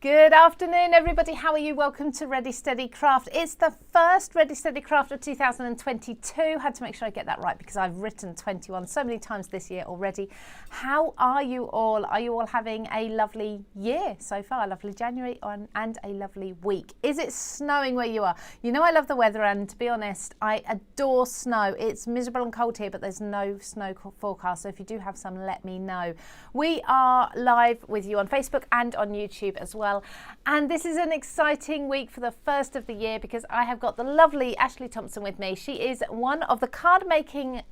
Good afternoon, everybody. How are you? Welcome to Ready Steady Craft. It's the first Ready Steady Craft of 2022. Had to make sure I get that right because I've written 21 so many times this year already. How are you all? Are you all having a lovely year so far? A lovely January and a lovely week. Is it snowing where you are? You know I love the weather, and to be honest, I adore snow. It's miserable and cold here, but there's no snow forecast. So if you do have some, let me know. We are live with you on Facebook and on YouTube as well. And this is an exciting week for the first of the year because I have got the lovely Ashley Thompson with me. She is one of the card making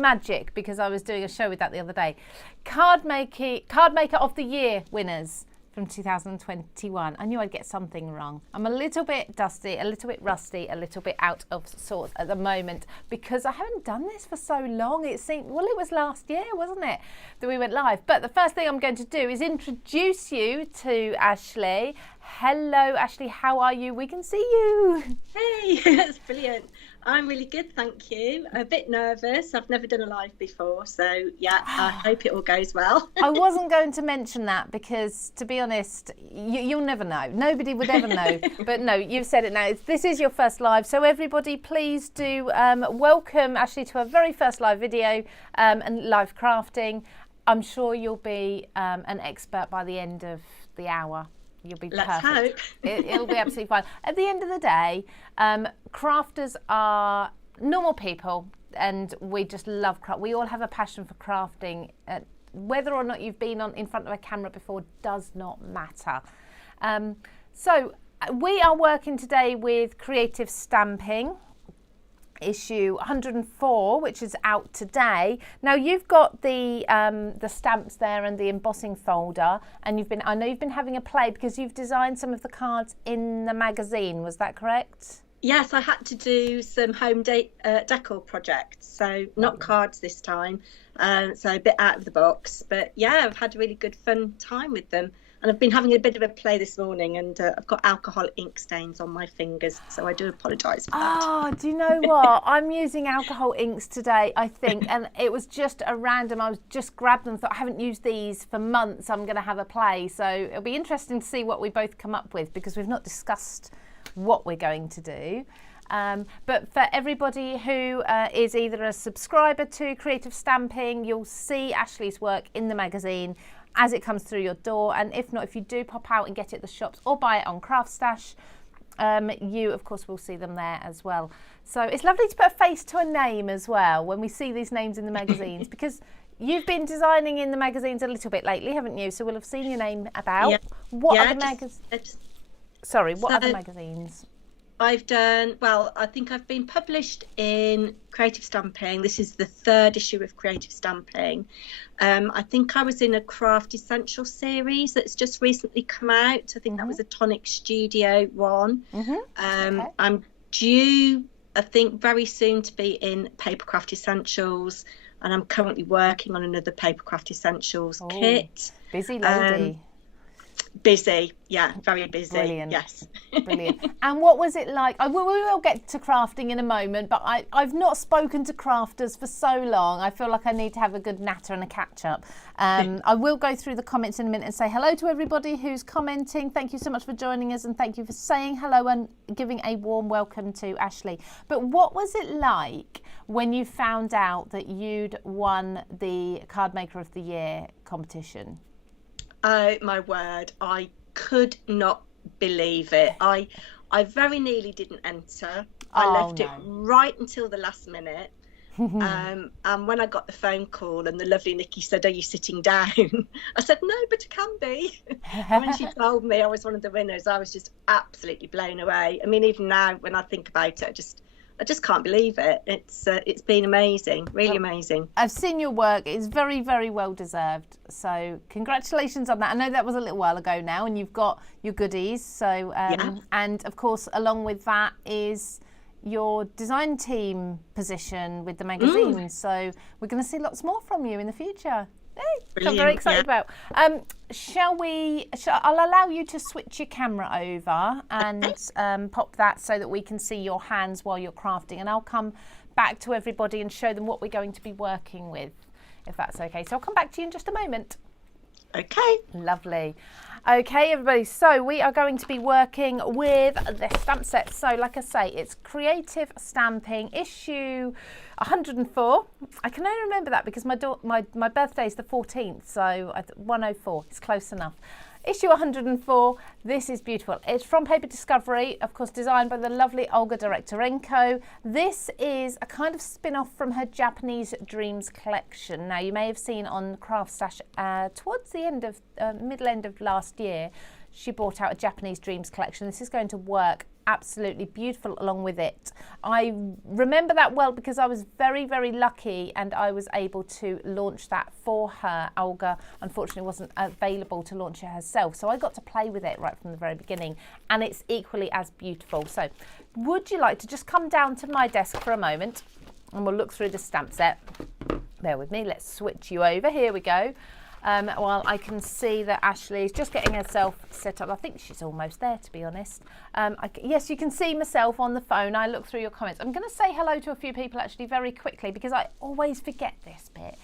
magic because I was doing a show with that the other day. Card maker of the year winners from 2021. I knew I'd get something wrong. I'm a little bit dusty, a little bit rusty, a little bit out of sorts at the moment because I haven't done this for so long. It was last year, wasn't it, that we went live. But the first thing I'm going to do is introduce you to Ashley. Hello, Ashley, how are you? We can see you. Hey, that's brilliant. I'm really good, thank you. A bit nervous. I've never done a live before, so yeah, I hope it all goes well. I wasn't going to mention that because, to be honest, you'll never know. Nobody would ever know. But no, you've said it now. This is your first live, so everybody please do welcome Ashley to her very first live video and live crafting. I'm sure you'll be an expert by the end of the hour. You'll be Let's perfect. hope. It'll be absolutely fine. At the end of the day, crafters are normal people and we just love craft. We all have a passion for crafting. Whether or not you've been in front of a camera before does not matter. So we are working today with Creative Stamping. Issue 104, which is out today. Now you've got the stamps there and the embossing folder, and I know you've been having a play because you've designed some of the cards in the magazine. Was that correct? Yes, I had to do some home decor projects, so not cards this time, so a bit out of the box. But yeah, I've had a really good fun time with them. And I've been having a bit of a play this morning, and I've got alcohol ink stains on my fingers, so I do apologise for that. Oh, do you know what? I'm using alcohol inks today, I think, and it was just a random. I was just grabbed them and thought, I haven't used these for months. I'm going to have a play. So it'll be interesting to see what we both come up with because we've not discussed what we're going to do. But for everybody who is either a subscriber to Creative Stamping, you'll see Ashley's work in the magazine as it comes through your door, and if not, if you do pop out and get it at the shops or buy it on Craft Stash, you of course will see them there as well. So it's lovely to put a face to a name as well when we see these names in the magazines because you've been designing in the magazines a little bit lately, haven't you? So we'll have seen your name about. Yeah. What other magazines? What other magazines? I've done, I think I've been published in Creative Stamping. This is the third issue of Creative Stamping. I think I was in a Craft Essential series that's just recently come out. I think that was a Tonic Studio one. Okay. I'm due, I think, very soon to be in Papercraft Essentials, and I'm currently working on another Papercraft Essentials kit. Busy lady. Busy, yeah, very busy. Brilliant. Yes. Brilliant. And what was it like? We will get to crafting in a moment, but I've not spoken to crafters for so long. I feel like I need to have a good natter and a catch up. I will go through the comments in a minute and say hello to everybody who's commenting. Thank you so much for joining us, and thank you for saying hello and giving a warm welcome to Ashley. But what was it like when you found out that you'd won the Cardmaker of the Year competition? Oh my word, I could not believe it. I very nearly didn't enter. I left it right until the last minute. And when I got the phone call and the lovely Nikki said, "Are you sitting down?" I said, "No, but it can be." And when she told me I was one of the winners, I was just absolutely blown away. I mean, even now when I think about it, I just can't believe it. It's been amazing, really amazing. I've seen your work. It's very, very well deserved. So congratulations on that. I know that was a little while ago now, and you've got your goodies. So and of course, along with that is your design team position with the magazine. So we're going to see lots more from you in the future. Hey, I'm very excited about. I'll allow you to switch your camera over and pop that so that we can see your hands while you're crafting, and I'll come back to everybody and show them what we're going to be working with, if that's okay. So I'll come back to you in just a moment. Okay. Lovely. Okay, everybody, so we are going to be working with the stamp set. So like I say, it's Creative Stamping issue 104. I can only remember that because my birthday is the 14th, so 104, it's close enough. Issue 104, this is beautiful. It's from Paper Discovery, of course, designed by the lovely Olga Direktorenko. This is a kind of spin-off from her Japanese Dreams collection. Now, you may have seen on Craft Stash towards the end of, middle end of last year, she brought out a Japanese Dreams collection. This is going to work absolutely beautiful along with it. I remember that well because I was very, very lucky and I was able to launch that for her. Olga unfortunately wasn't available to launch it herself, so I got to play with it right from the very beginning, and it's equally as beautiful. So would you like to just come down to my desk for a moment and we'll look through the stamp set. Bear with me, let's switch you over. Here we go. While I can see that Ashley is just getting herself set up. I think she's almost there, to be honest. Yes, you can see myself on the phone. I look through your comments. I'm going to say hello to a few people actually very quickly because I always forget this bit.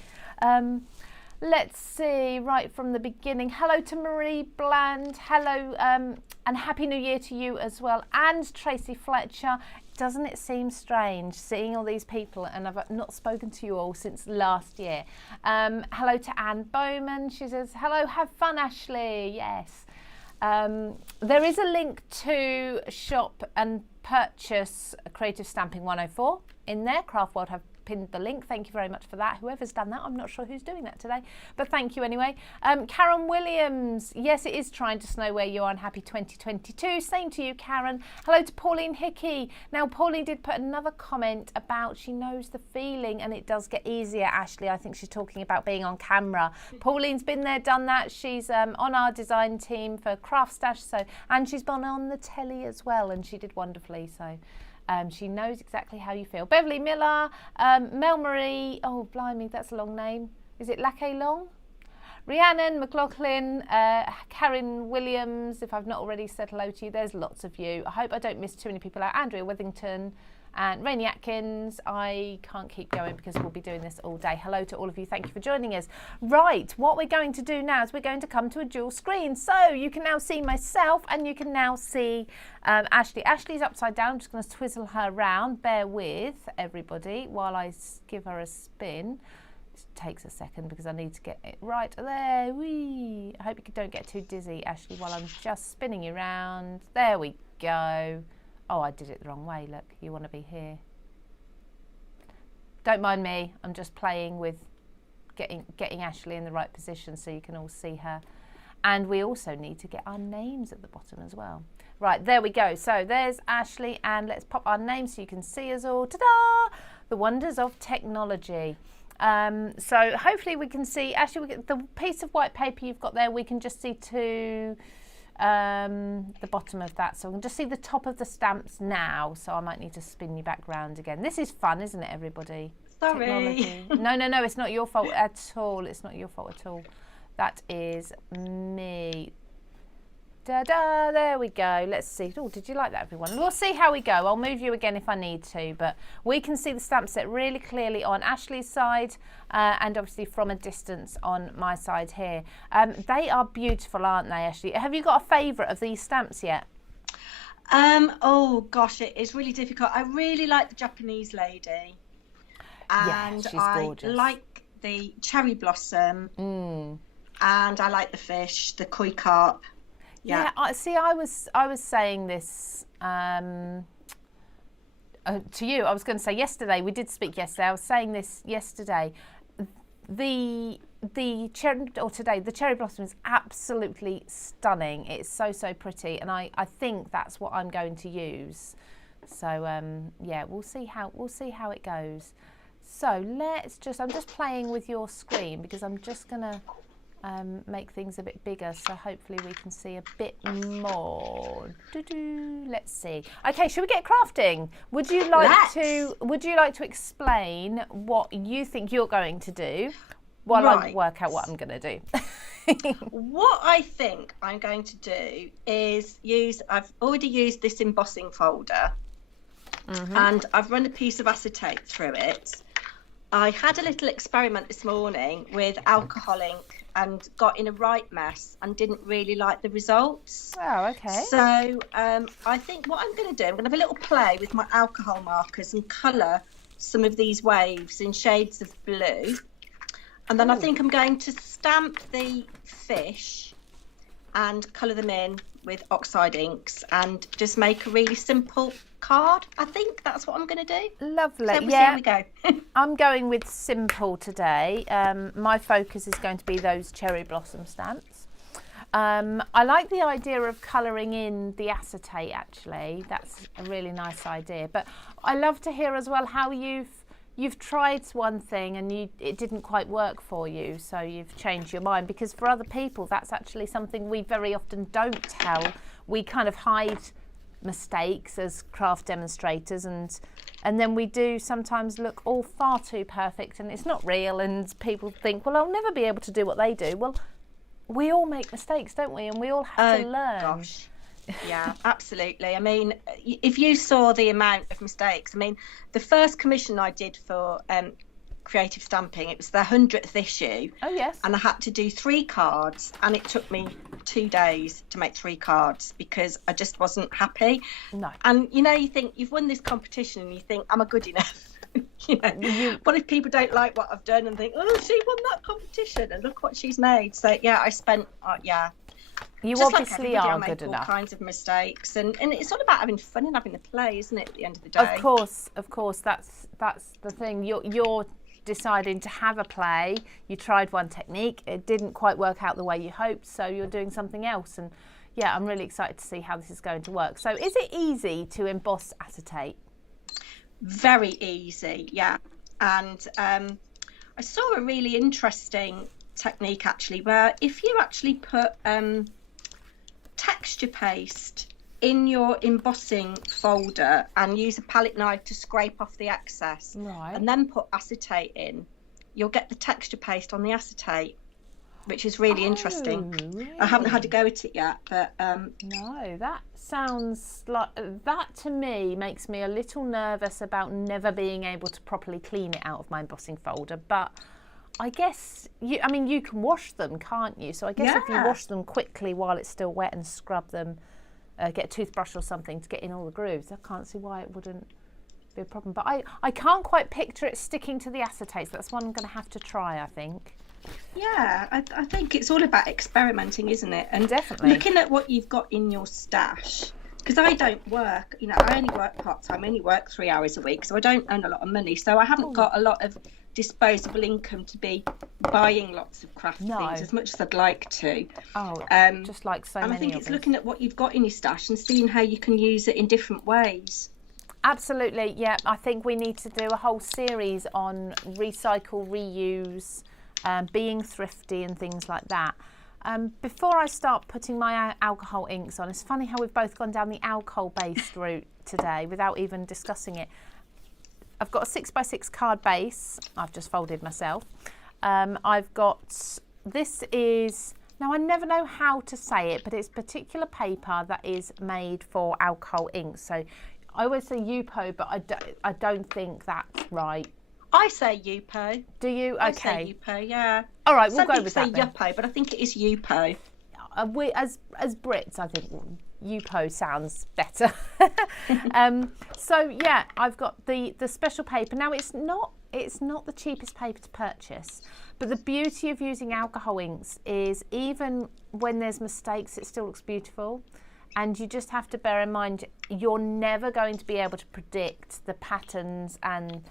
Let's see, right from the beginning. Hello to Marie Bland. Hello and Happy New Year to you as well. And Tracy Fletcher. Doesn't it seem strange seeing all these people, and I've not spoken to you all since last year. Hello to Anne Bowman. She says, hello, have fun, Ashley. Yes. There is a link to shop and purchase Creative Stamping 104 in there. Craft World have pinned the link. Thank you very much for that. Whoever's done that, I'm not sure who's doing that today, but thank you anyway. Karen Williams, yes, it is trying to snow where you are, and happy 2022. Same to you, Karen. Hello to Pauline Hickey. Now, Pauline did put another comment about she knows the feeling and it does get easier, Ashley. I think she's talking about being on camera. Pauline's been there, done that. She's on our design team for Craft Stash, and she's been on the telly as well, and she did wonderfully, so she knows exactly how you feel. Beverly Miller, Mel Marie, oh blimey, that's a long name. Is it Lacquet Long? Rhiannon McLaughlin, Karen Williams, if I've not already said hello to you, there's lots of you. I hope I don't miss too many people out. Andrea Withington and Rainey Atkins. I can't keep going because we'll be doing this all day. Hello to all of you. Thank you for joining us. Right, what we're going to do now is we're going to come to a dual screen. So you can now see myself and you can now see Ashley. Ashley's upside down. I'm just going to twizzle her around. Bear with everybody while I give her a spin. It takes a second because I need to get it right there. Whee! I hope you don't get too dizzy, Ashley, while I'm just spinning you around. There we go. Oh, I did it the wrong way. Look, you want to be here. Don't mind me. I'm just playing with getting Ashley in the right position so you can all see her. And we also need to get our names at the bottom as well. Right, there we go. So there's Ashley, and let's pop our names so you can see us all. Ta-da! The wonders of technology. So hopefully we can see, Ashley, the piece of white paper you've got there, we can just see to the bottom of that, so we can just see the top of the stamps now, so I might need to spin you back round again. This is fun, isn't it, everybody? Sorry. Technology. No, it's not your fault at all. It's not your fault at all. That is me. Da-da, there we go. Let's see. Oh, did you like that, everyone? We'll see how we go. I'll move you again if I need to, but we can see the stamp set really clearly on Ashley's side and obviously from a distance on my side here. They are beautiful, aren't they, Ashley? Have you got a favourite of these stamps yet? Oh, gosh, it is really difficult. I really like the Japanese lady. And she's gorgeous. I like the cherry blossom. And I like the fish, the koi carp. Yeah, I was saying this to you. I was going to say yesterday. We did speak yesterday. I was saying this yesterday. The cherry blossom is absolutely stunning. It's so pretty, and I think that's what I'm going to use. So yeah, we'll see how it goes. So I'm just playing with your screen because I'm just gonna make things a bit bigger, so hopefully we can see a bit more. Let's see. Okay, should we get crafting? Would you like to explain what you think you're going to do while I work out what I'm going to do? What I think I'm going to do is I've already used this embossing folder, and I've run a piece of acetate through it. I had a little experiment this morning with alcohol ink and got in a right mess and didn't really like the results. Oh, okay. So I think what I'm going to do, I'm going to have a little play with my alcohol markers and colour some of these waves in shades of blue. And then I think I'm going to stamp the fish and colour them in with oxide inks and just make a really simple card. I think that's what I'm going to do. Lovely. So we'll see how we go. I'm going with simple today. My focus is going to be those cherry blossom stamps. I like the idea of colouring in the acetate, actually. That's a really nice idea. But I love to hear as well how you've tried one thing and it didn't quite work for you, so you've changed your mind, because for other people that's actually something we very often don't tell. We kind of hide mistakes as craft demonstrators, and then we do sometimes look all far too perfect and it's not real, and people think, well, I'll never be able to do what they do. Well, we all make mistakes, don't we? And we all have to learn. Gosh. Yeah, absolutely. I mean, if you saw the amount of mistakes, I mean, the first commission I did for creative stamping, it was the 100th issue. Oh, yes. And I had to do 3 cards, and it took me 2 days to make 3 cards because I just wasn't happy. No. And, you know, you think you've won this competition and you think, am I good enough? You know, what if people don't like what I've done and think, oh, she won that competition and look what she's made. So, yeah, I spent, You just obviously like are I make good enough. all kinds of mistakes, and it's all about having fun and having the play, isn't it? At the end of the day. Of course, that's the thing. You're deciding to have a play. You tried one technique, it didn't quite work out the way you hoped, so you're doing something else. And yeah, I'm really excited to see how this is going to work. So, is it easy to emboss acetate? Very easy, yeah. And I saw a really interesting technique actually, where if you actually put texture paste in your embossing folder and use a palette knife to scrape off the excess, right, and then put acetate in, you'll get the texture paste on the acetate, which is really interesting. Really? I haven't had a go at it yet, but no, that sounds like, that to me makes me a little nervous about never being able to properly clean it out of my embossing folder. But I guess you can wash them, can't you? So I guess if you wash them quickly while it's still wet and scrub them, get a toothbrush or something to get in all the grooves, I can't see why it wouldn't be a problem. But I can't quite picture it sticking to the acetates. That's one I'm going to have to try, I think. Yeah, I think it's all about experimenting, isn't it? And definitely looking at what you've got in your stash. Because I don't work, I only work part-time, I only work 3 hours a week, so I don't earn a lot of money. So I haven't got a lot of disposable income to be buying lots of craft things as much as I'd like to. Just like so many. And I think it's looking at what you've got in your stash and seeing how you can use it in different ways. Absolutely, yeah. I think we need to do a whole series on recycle, reuse, being thrifty and things like that. Before I start putting my alcohol inks on, it's funny how we've both gone down the alcohol-based route today without even discussing it. I've got a 6x6 card base. I've just folded myself. I've got, this is, now I never know how to say it, but it's particular paper that is made for alcohol inks. So I always say Yupo, but I don't think that's right. I say Yupo. Do you? Okay. I say Yupo, yeah. All right, we'll go with that. Some people say Yupo, but I think it is Yupo. As Brits, I think Yupo sounds better. So yeah, I've got the special paper. Now it's not the cheapest paper to purchase, but the beauty of using alcohol inks is even when there's mistakes, it still looks beautiful. And you just have to bear in mind, you're never going to be able to predict the patterns and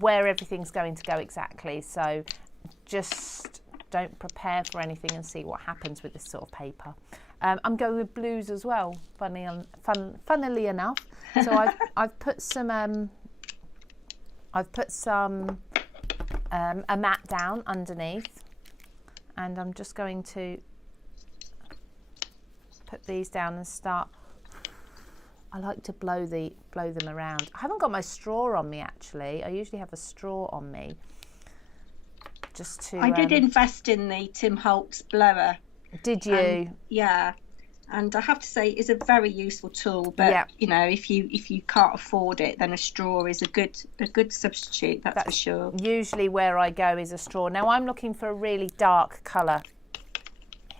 where everything's going to go exactly. So just don't prepare for anything and see what happens with this sort of paper. I'm going with blues as well, funnily enough. So I've put some a mat down underneath, and I'm just going to put these down and start. I like to blow them around. I haven't got my straw on me actually. I usually have a straw on me. Just to. I did invest in the Tim Holtz blower. Did you? Yeah. And I have to say, it's a very useful tool. But you know, if you can't afford it, then a straw is a good substitute. That's for sure. Usually, where I go is a straw. Now, I'm looking for a really dark colour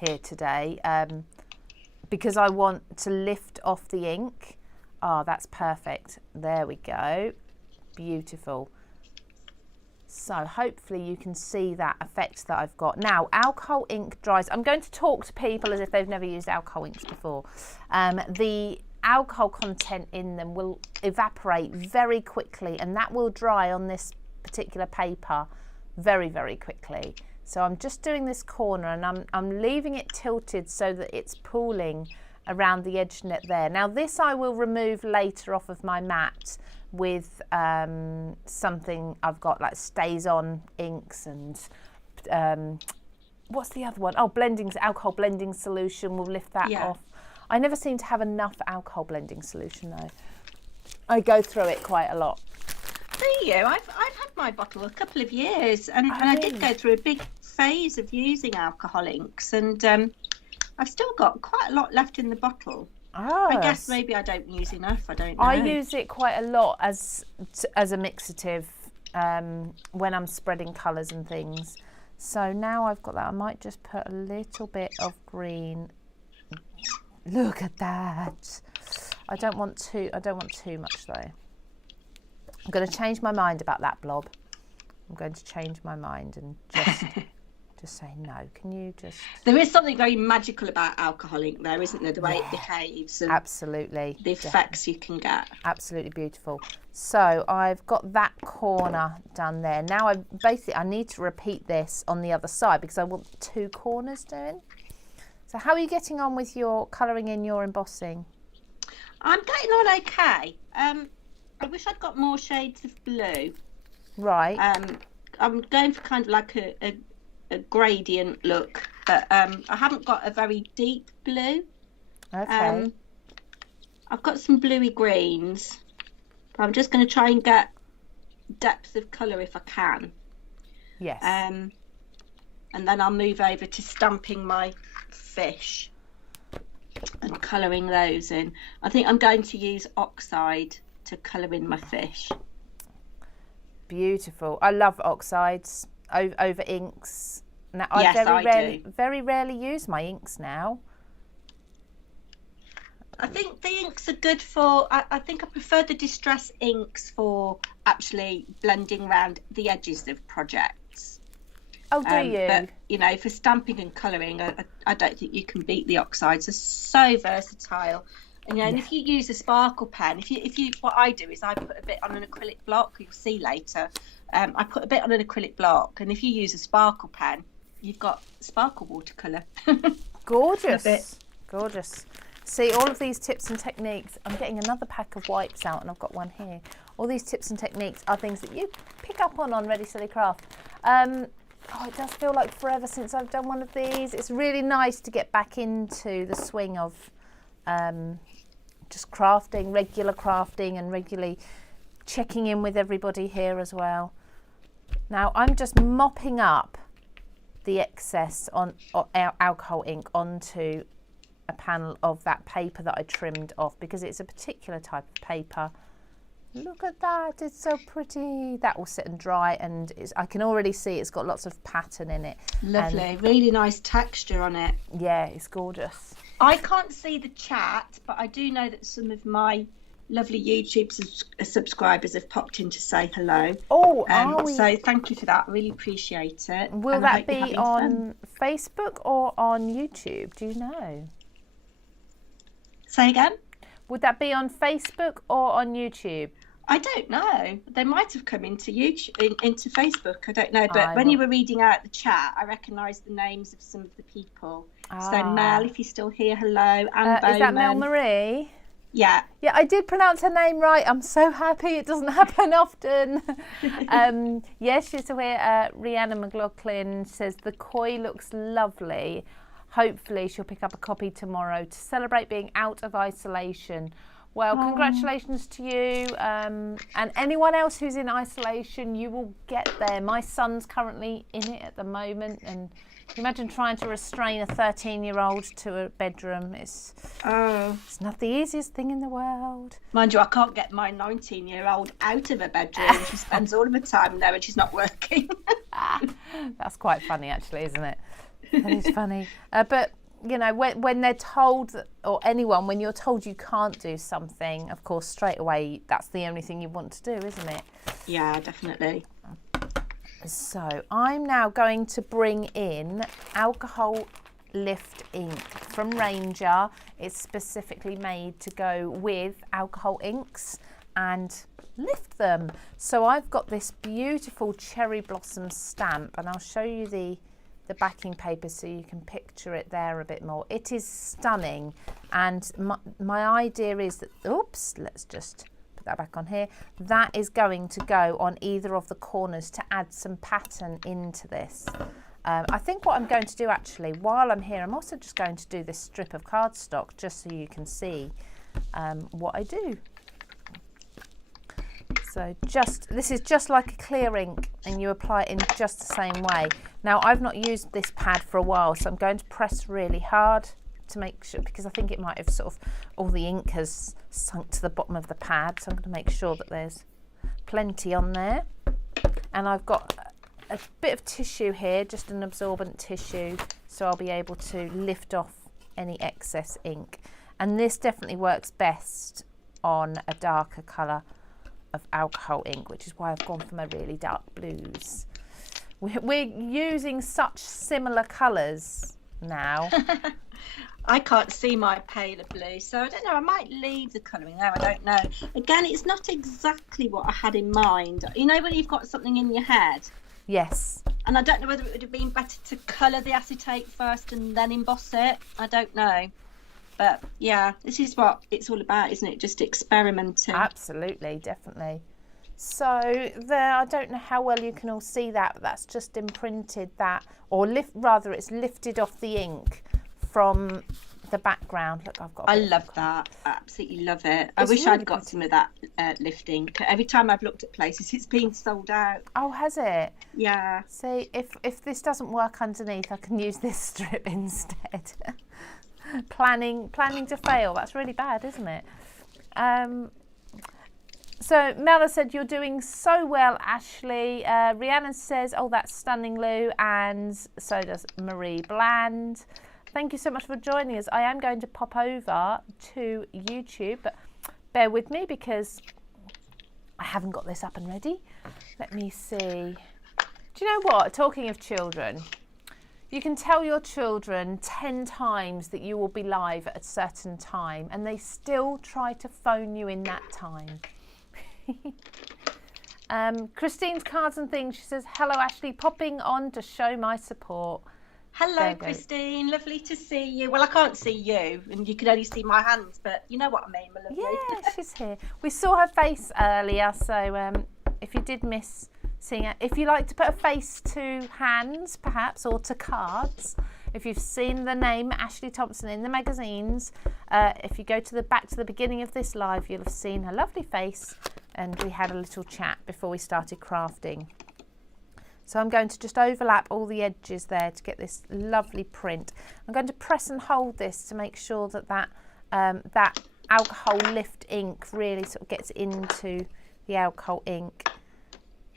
here today, because I want to lift off the ink. Oh, that's perfect. There we go. Beautiful. So hopefully you can see that effect that I've got. Now, alcohol ink dries. I'm going to talk to people as if they've never used alcohol inks before. The alcohol content in them will evaporate very quickly, and that will dry on this particular paper very, very quickly. So I'm just doing this corner, and I'm leaving it tilted so that it's pooling around the edge net there. Now this I will remove later off of my mat with something I've got, like stays on inks, and what's the other one? Oh, alcohol blending solution will lift that off. I never seem to have enough alcohol blending solution though. I go through it quite a lot. Do you? I've had my bottle a couple of years, and I did go through a big phase of using alcohol inks, and I've still got quite a lot left in the bottle. Oh, I guess maybe I don't use enough. I don't know. I use it quite a lot as a mixative when I'm spreading colours and things. So now I've got that, I might just put a little bit of green. Look at that. I don't want too much though. I'm going to change my mind about that blob. I'm going to change my mind and just say no. Can you just... There is something very magical about alcohol ink there, isn't there? The way it behaves. And absolutely. The effects you can get. Absolutely beautiful. So I've got that corner done there. Now I need to repeat this on the other side because I want 2 corners doing. So how are you getting on with your colouring in your embossing? I'm getting on okay. I wish I'd got more shades of blue. Right. I'm going for kind of like a gradient look, but I haven't got a very deep blue. Okay. I've got some bluey greens, but I'm just going to try and get depth of colour if I can. Yes. And then I'll move over to stamping my fish and colouring those in. I think I'm going to use oxide to colour in my fish. Beautiful. I love oxides over inks. Now I very rarely use my inks now. I think the inks are good for, I think I prefer the distress inks for actually blending around the edges of projects. Oh, do you? But, you know, for stamping and colouring, I don't think you can beat the oxides. They're so versatile. And, you know, and if you use a sparkle pen, if you, what I do is I put a bit on an acrylic block. You'll see later. I put a bit on an acrylic block, and if you use a sparkle pen, you've got sparkle watercolour. Gorgeous, gorgeous. See, all of these tips and techniques. I'm getting another pack of wipes out, and I've got one here. All these tips and techniques are things that you pick up on Ready Silly Craft. Oh, it does feel like forever since I've done one of these. It's really nice to get back into the swing of just crafting, regular crafting, and regularly checking in with everybody here as well. Now I'm just mopping up the excess on alcohol ink onto a panel of that paper that I trimmed off because it's a particular type of paper. Look at that, it's so pretty. That will sit and dry, and I can already see it's got lots of pattern in it. Lovely, and really nice texture on it. Yeah, it's gorgeous. I can't see the chat, but I do know that some of my lovely YouTube subscribers have popped in to say hello. Oh, so thank you for that. I really appreciate it. Will that be on Facebook or on YouTube? Do you know? Say again? Would that be on Facebook or on YouTube? I don't know. They might have come into YouTube, into Facebook. I don't know. But when you were reading out the chat, I recognised the names of some of the people. So Mel, if you're still here, hello. Anne Bowman. Is that Mel Marie? Yeah. Yeah, I did pronounce her name right. I'm so happy. It doesn't happen often. Yes, she's aware. Rhiannon McLaughlin says the koi looks lovely. Hopefully she'll pick up a copy tomorrow to celebrate being out of isolation. Well, congratulations to you and anyone else who's in isolation. You will get there. My son's currently in it at the moment, and imagine trying to restrain a 13-year-old to a bedroom. It's not the easiest thing in the world. Mind you, I can't get my 19-year-old out of a bedroom. She spends all of her time there and she's not working. That's quite funny, actually, isn't it? That is funny. But you know, when they're told, or anyone, when you're told you can't do something, of course, straight away, that's the only thing you want to do, isn't it? Yeah, definitely. So I'm now going to bring in alcohol lift ink from Ranger. It's specifically made to go with alcohol inks and lift them. So I've got this beautiful cherry blossom stamp, and I'll show you the backing paper so you can picture it there a bit more. It is stunning, and my idea is that, let's just put that back on here. That is going to go on either of the corners to add some pattern into this. I think what I'm going to do, actually, while I'm here, I'm also just going to do this strip of cardstock just so you can see what I do. So this is just like a clear ink, and you apply it in just the same way. Now, I've not used this pad for a while, so I'm going to press really hard to make sure, because I think it might have sort of, all the ink has sunk to the bottom of the pad. So I'm going to make sure that there's plenty on there. And I've got a bit of tissue here, just an absorbent tissue, so I'll be able to lift off any excess ink. And this definitely works best on a darker colour of alcohol ink, which is why I've gone for my really dark blues. We're using such similar colours now. I can't see my paler blue, so I don't know, I might leave the colouring there, I don't know. Again, it's not exactly what I had in mind. You know when you've got something in your head? Yes. And I don't know whether it would have been better to colour the acetate first and then emboss it. I don't know. But yeah, this is what it's all about, isn't it? Just experimenting. Absolutely, definitely. So there, I don't know how well you can all see that, but that's just imprinted that, or it's lifted off the ink from the background. Look, I've got. I love that. I absolutely love it. I wish I'd got some of that lifting. Every time I've looked at places, it's been sold out. Oh, has it? Yeah. See, if this doesn't work underneath, I can use this strip instead. Planning to fail. That's really bad, isn't it? So Mela said, you're doing so well, Ashley. Rhiannon says, oh, that's stunning, Lou. And so does Marie Bland. Thank you so much for joining us. I am going to pop over to YouTube, but bear with me because I haven't got this up and ready. Let me see. Do you know what? Talking of children, you can tell your children 10 times that you will be live at a certain time, and they still try to phone you in that time. Christine's Cards and Things, she says, hello Ashley, popping on to show my support. Hello Christine, lovely to see you. Well, I can't see you and you can only see my hands, but you know what I mean, my lovely. Yeah, she's here. We saw her face earlier, so if you did miss seeing it, if you like to put a face to hands perhaps, or to cards, if you've seen the name Ashley Thompson in the magazines, if you go to back to the beginning of this live, you'll have seen her lovely face, and we had a little chat before we started crafting. So I'm going to just overlap all the edges there to get this lovely print. I'm going to press and hold this to make sure that that alcohol lift ink really sort of gets into the alcohol ink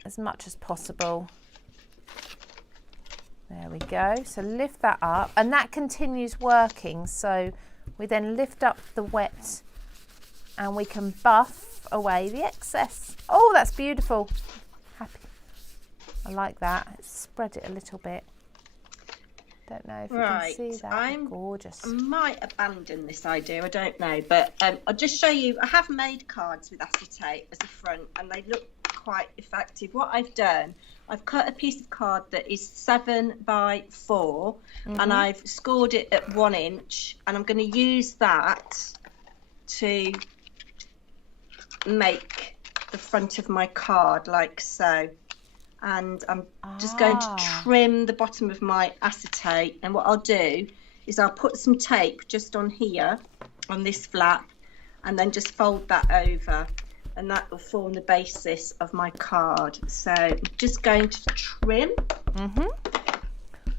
as much as possible. There we go. So lift that up, and that continues working. So we then lift up the wet and we can buff away the excess. Oh, that's beautiful. Happy. I like that. Let's spread it a little bit. Don't know if you can see that. Gorgeous. I might abandon this idea, I don't know, but I'll just show you. I have made cards with acetate as a front, and they look quite effective. What I've done, I've cut a piece of card that is 7 by 4, and I've scored it at 1 inch, and I'm going to use that to make the front of my card like so. And I'm just going to trim the bottom of my acetate, and what I'll do is I'll put some tape just on here on this flap, and then just fold that over, and that will form the basis of my card. So I'm just going to trim.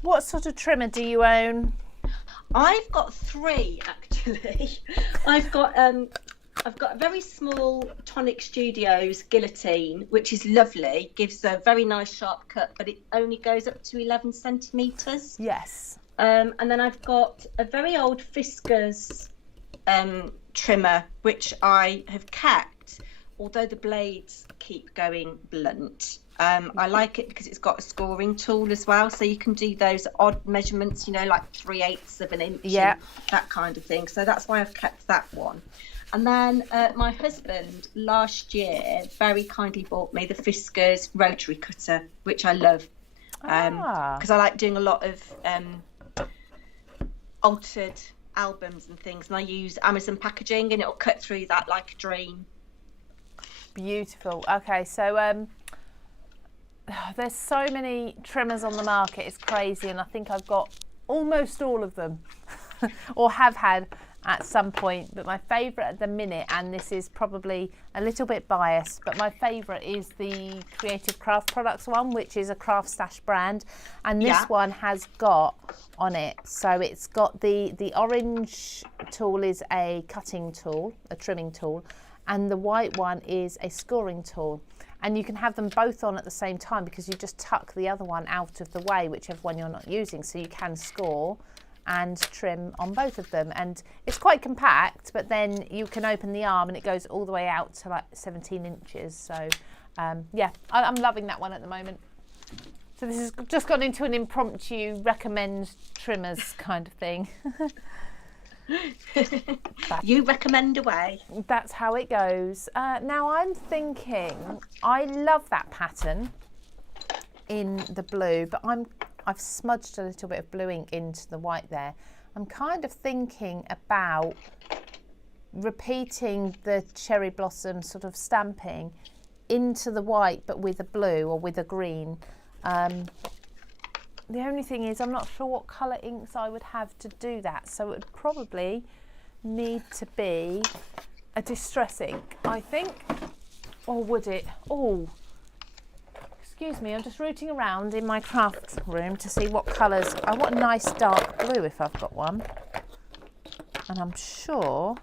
What sort of trimmer do you own? I've got 3 actually. I've got a very small Tonic Studios guillotine, which is lovely, gives a very nice sharp cut, but it only goes up to 11 centimetres. Yes. And then I've got a very old Fiskars trimmer, which I have kept, although the blades keep going blunt. I like it because it's got a scoring tool as well, so you can do those odd measurements, you know, like 3/8 of an inch, yeah, that kind of thing. So that's why I've kept that one. And then my husband last year very kindly bought me the Fiskars rotary cutter, which I love, because I like doing a lot of altered albums and things, and I use Amazon packaging, and it'll cut through that like a dream. Beautiful. Okay, so there's so many trimmers on the market, it's crazy, and I think I've got almost all of them or have had at some point, but my favourite at the minute, and this is probably a little bit biased, but my favourite is the Creative Craft Products one, which is a Craft Stash brand, and this one has got on it, so it's got the orange tool is a cutting tool, a trimming tool, and the white one is a scoring tool. And you can have them both on at the same time because you just tuck the other one out of the way, whichever one you're not using, so you can score and trim on both of them. And it's quite compact, but then you can open the arm and it goes all the way out to like 17 inches. So yeah, I'm loving that one at the moment. So this has just gone into an impromptu recommend trimmers kind of thing. You recommend away. That's how it goes. Now I'm thinking, I love that pattern in the blue, but I've smudged a little bit of blue ink into the white there. I'm kind of thinking about repeating the cherry blossom sort of stamping into the white, but with a blue or with a green. The only thing is I'm not sure what colour inks I would have to do that, so it would probably need to be a distress ink, I think. Or would it? Oh, excuse me, I'm just rooting around in my craft room to see what colours. I want a nice dark blue if I've got one. And I'm sure,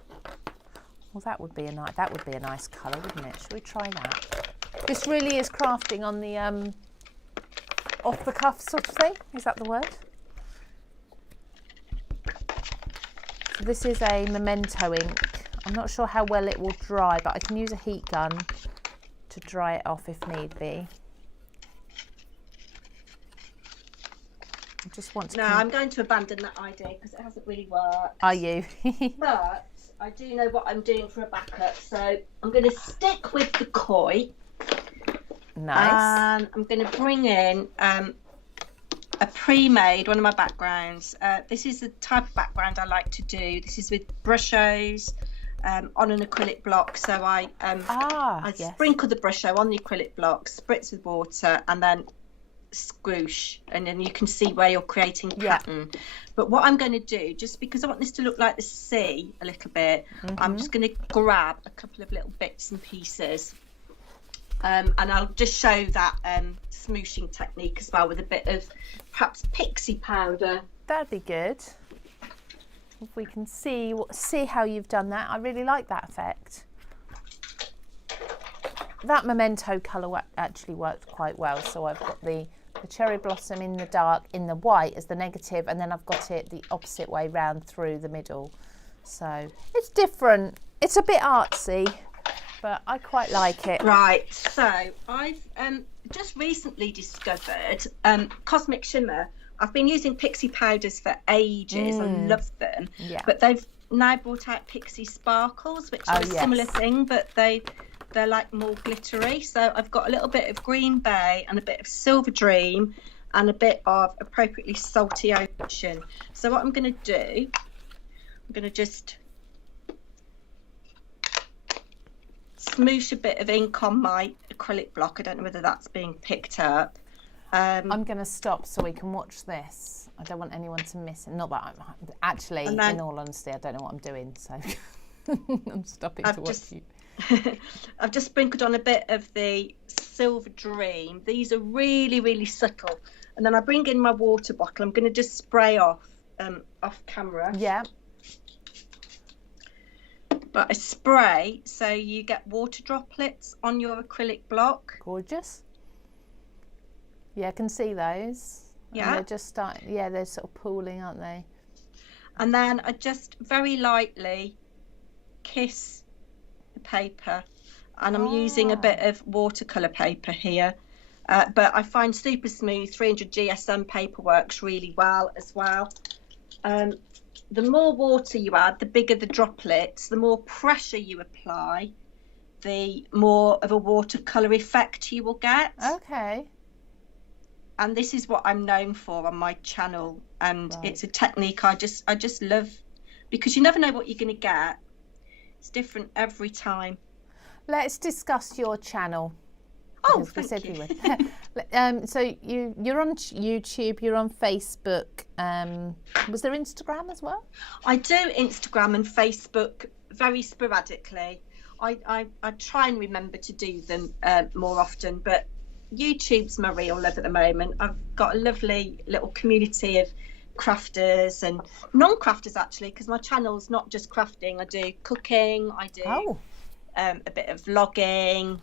well, that would be a nice colour, wouldn't it? Should we try that? This really is crafting on the off the cuff sort of thing, is that the word? So this is a Memento ink. I'm not sure how well it will dry, but I can use a heat gun to dry it off if need be. I just want to... No, I'm going to abandon that idea because it hasn't really worked. Are you? But I do know what I'm doing for a backup, so I'm going to stick with the koi. Nice. And I'm going to bring in a pre-made, one of my backgrounds. This is the type of background I like to do. This is with brushos on an acrylic block. So I sprinkle the brusho on the acrylic block, spritz with water, and then squoosh, and then you can see where you're creating pattern. But what I'm going to do, just because I want this to look like the sea a little bit, I'm just going to grab a couple of little bits and pieces. And I'll just show that smooshing technique as well with a bit of perhaps pixie powder. That'd be good. If we can see how you've done that. I really like that effect. That Memento colour actually worked quite well. So I've got the cherry blossom in the dark, in the white as the negative, and then I've got it the opposite way round through the middle. So it's different. It's a bit artsy, but I quite like it. Right, so I've just recently discovered Cosmic Shimmer. I've been using pixie powders for ages. I love them. Yeah. But they've now brought out pixie sparkles, which are a similar thing, but they're like more glittery. So I've got a little bit of Green Bay and a bit of Silver Dream and a bit of appropriately salty ocean. So what I'm going to do, I'm going to just smoosh a bit of ink on my acrylic block. I don't know whether that's being picked up. I'm going to stop so we can watch this. I don't want anyone to miss it. Not that I'm actually, in all honesty, I don't know what I'm doing. So I'm stopping to watch you. I've just sprinkled on a bit of the Silver Dream. These are really, really subtle. And then I bring in my water bottle. I'm going to just spray off camera. Yeah. But I spray so you get water droplets on your acrylic block. Gorgeous. Yeah, I can see those. Yeah. And they're just starting, they're sort of pooling, aren't they? And then I just very lightly kiss the paper. And I'm using a bit of watercolour paper here. But I find super smooth 300 GSM paper works really well as well. The more water you add, the bigger the droplets, the more pressure you apply, the more of a watercolour effect you will get. Okay. And this is what I'm known for on my channel, and it's a technique I just love, because you never know what you're going to get. It's different every time. Let's discuss your channel. Oh, thank you. So you're on YouTube, you're on Facebook. Was there Instagram as well? I do Instagram and Facebook very sporadically. I try and remember to do them more often, but YouTube's my real love at the moment. I've got a lovely little community of crafters and non-crafters actually, because my channel's not just crafting. I do cooking, I do a bit of vlogging.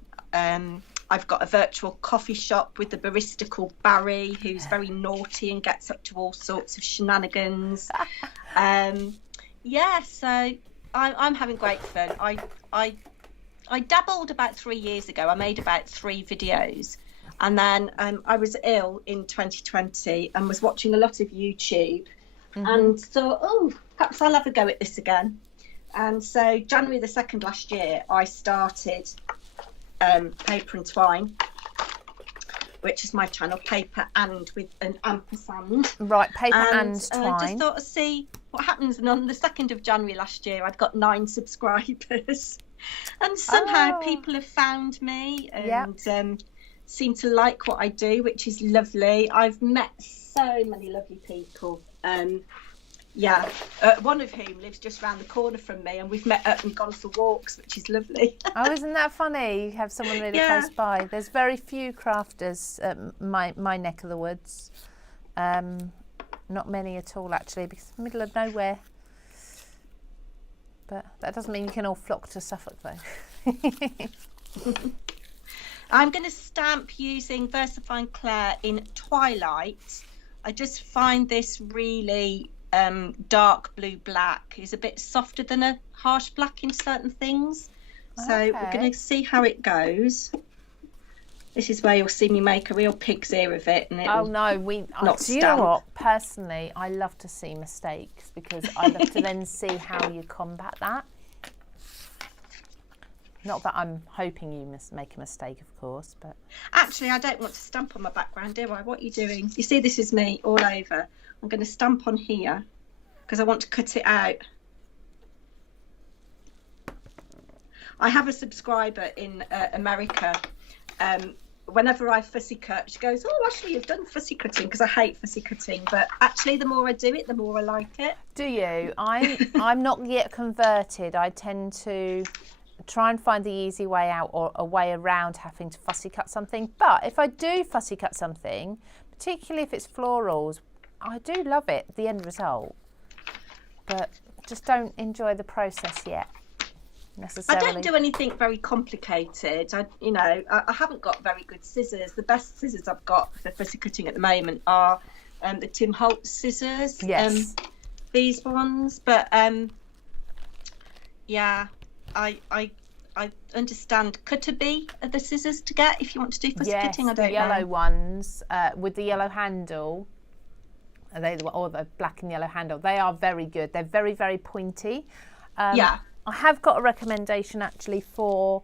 I've got a virtual coffee shop with the barista called Barry, who's very naughty and gets up to all sorts of shenanigans. So I'm having great fun. I dabbled about 3 years ago. I made about 3 videos. And then I was ill in 2020 and was watching a lot of YouTube and thought, perhaps I'll have a go at this again. And so January the 2nd last year, I started Paper and Twine, which is my channel, Paper and with an ampersand. Right, Paper and Twine. I just thought I'd see what happens. And on the 2nd of January last year, I'd got 9 subscribers. And somehow people have found me and seem to like what I do, which is lovely. I've met so many lovely people. One of whom lives just round the corner from me, and we've met up and gone for walks, which is lovely. Oh, isn't that funny? You have someone really close by. There's very few crafters at my neck of the woods. Not many at all, actually, because it's the middle of nowhere. But that doesn't mean you can all flock to Suffolk, though. I'm going to stamp using VersaFine Claire in Twilight. I just find this really dark blue black is a bit softer than a harsh black in certain things. So we're going to see how it goes. This is where you'll see me make a real pig's ear of it. And do you know what? Personally, I love to see mistakes, because I love to then see how you combat that. Not that I'm hoping you must make a mistake, of course, but... Actually, I don't want to stamp on my background, do I? What are you doing? You see, this is me all over. I'm going to stamp on here because I want to cut it out. I have a subscriber in America. Whenever I fussy cut, she goes, "Oh, Ashley, you've done fussy cutting," because I hate fussy cutting. But actually, the more I do it, the more I like it. Do you? I'm not yet converted. I tend to try and find the easy way out, or a way around having to fussy cut something. But if I do fussy cut something, particularly if it's florals, I do love it, the end result. But just don't enjoy the process yet, necessarily. I don't do anything very complicated. I haven't got very good scissors. The best scissors I've got for fussy cutting at the moment are the Tim Holtz scissors. Yes. These ones, but I understand Cutterbee are the scissors to get if you want to do fussy cutting. I don't know. The yellow ones with the yellow handle. Or the black and yellow handle. They are very good. They're very, very pointy. I have got a recommendation actually for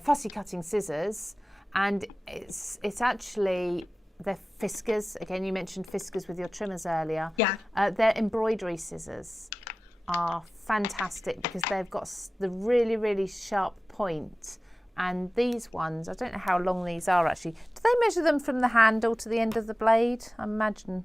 fussy cutting scissors, and it's actually they're Fiskars. Again, you mentioned Fiskars with your trimmers earlier. Yeah. Their embroidery scissors are fantastic because they've got the really, really sharp point. And these ones, I don't know how long these are actually. Do they measure them from the handle to the end of the blade? I imagine.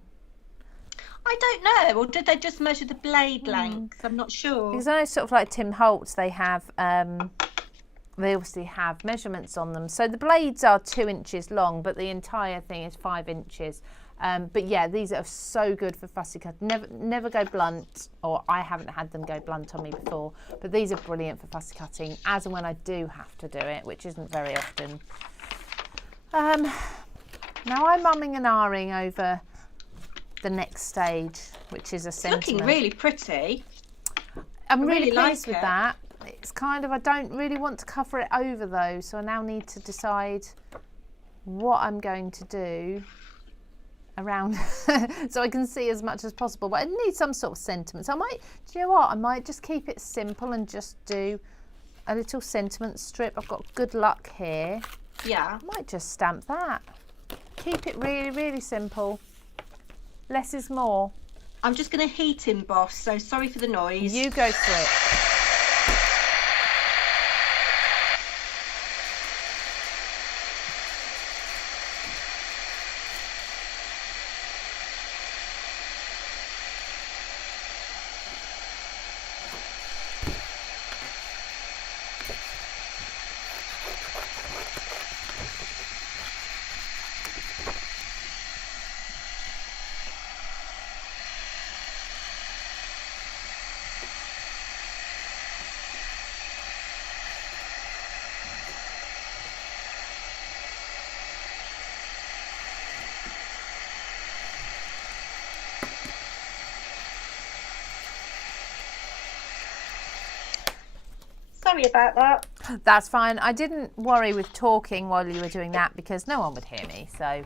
I don't know, or did they just measure the blade length? I'm not sure. Because I know sort of like Tim Holtz, they have, they obviously have measurements on them. So the blades are 2 inches long, but the entire thing is 5 inches. But yeah, these are so good for fussy cut. Never go blunt, or I haven't had them go blunt on me before. But these are brilliant for fussy cutting, as and when I do have to do it, which isn't very often. Now I'm umming and ahhing over the next stage, which is a sentiment. It's looking really pretty. I'm really pleased with that. It's kind of, I don't really want to cover it over though, so I now need to decide what I'm going to do around so I can see as much as possible, but I need some sort of sentiment. So I might, do you know what, I might just keep it simple and just do a little sentiment strip. I've got Good Luck here. Yeah. I might just stamp that. Keep it really, really simple. Less is more. I'm just going to heat emboss, so sorry for the noise. You go for it. Sorry about that. That's fine. I didn't worry with talking while you were doing that because no one would hear me, so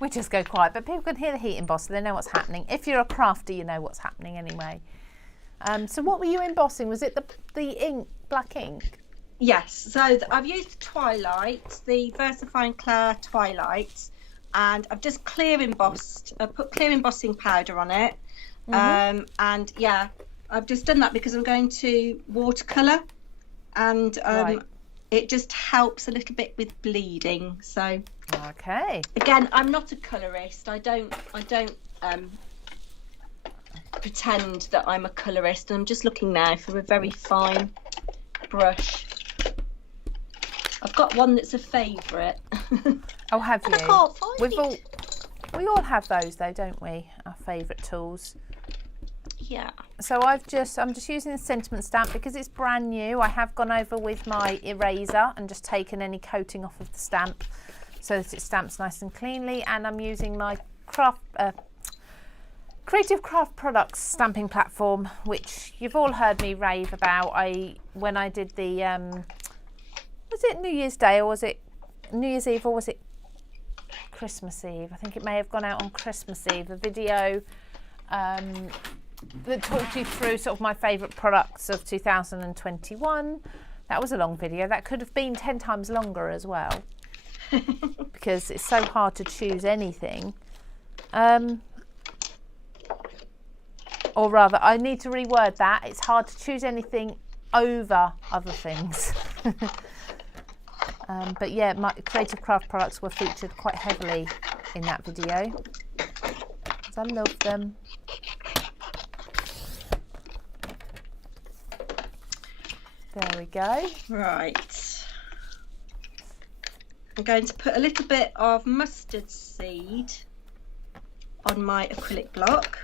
we just go quiet. But people can hear the heat emboss, so they know what's happening. If you're a crafter, you know what's happening anyway. So what were you embossing? Was it the ink, black ink? Yes, so I've used Twilight, the VersaFine Clair Twilight, and I've just clear embossed, put clear embossing powder on it. And yeah, I've just done that because I'm going to watercolour, and Right. it just helps a little bit with bleeding. So Okay. again, I'm not a colourist. I don't pretend that I'm a colourist. I'm just looking now for a very fine brush. I've got one that's a favourite. Oh, have you? I can't find it. We all have those though, don't we? Our favourite tools. Yeah. So I'm just using the sentiment stamp because it's brand new. I have gone over with my eraser and just taken any coating off of the stamp so that it stamps nice and cleanly. And I'm using my Creative Craft Products stamping platform, which you've all heard me rave about. When I did the was it New Year's Day or was it New Year's Eve or was it Christmas Eve? I think it may have gone out on Christmas Eve. A video that talked you through sort of my favourite products of 2021. That was a long video. That could have been 10 times longer as well because it's so hard to choose anything. Or rather, I need to reword that. It's hard to choose anything over other things. But yeah, my Creative Craft products were featured quite heavily in that video because I love them. There we go. Right. I'm going to put a little bit of mustard seed on my acrylic block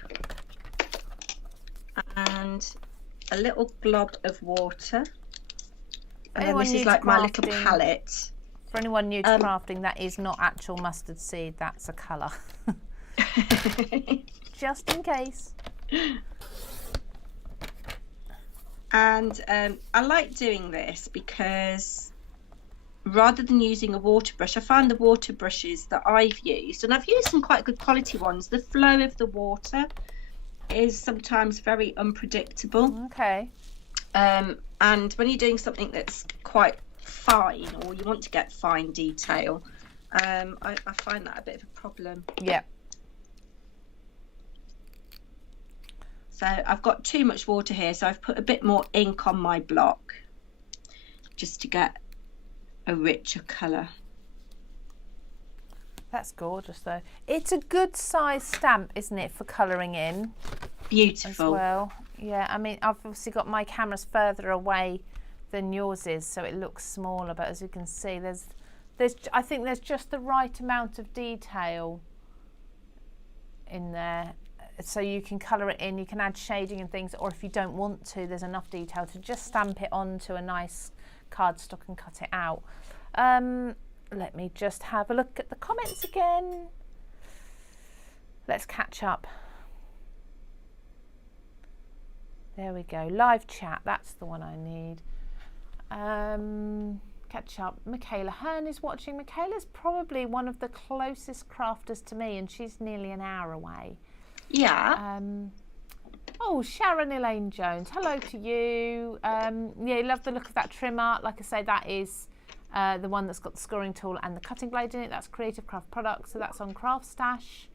and a little glob of water. And then this is like my little palette. For anyone new to crafting, that is not actual mustard seed, that's a colour. Just in case. And I like doing this because rather than using a water brush, I find the water brushes that I've used, and I've used some quite good quality ones, the flow of the water is sometimes very unpredictable. Okay. And when you're doing something that's quite fine, or you want to get fine detail, I find that a bit of a problem. Yeah. So I've got too much water here, so I've put a bit more ink on my block just to get a richer colour. That's gorgeous though. It's a good size stamp, isn't it, for colouring in? Beautiful. As well. Yeah, I mean, I've obviously got my cameras further away than yours is, so it looks smaller, but as you can see, I think there's just the right amount of detail in there, so you can colour it in, you can add shading and things, or if you don't want to, there's enough detail to just stamp it onto a nice cardstock and cut it out. Let me just have a look at the comments again. Let's catch up. There we go, live chat, that's the one I need. Catch up. Michaela Hearn is watching. Michaela's probably one of the closest crafters to me, and she's nearly an hour away. Yeah. Oh, Sharon Elaine Jones, hello to you. Yeah, love the look of that trim art. Like I say, that is the one that's got the scoring tool and the cutting blade in it. That's Creative Craft Products, so that's on Craft Stash.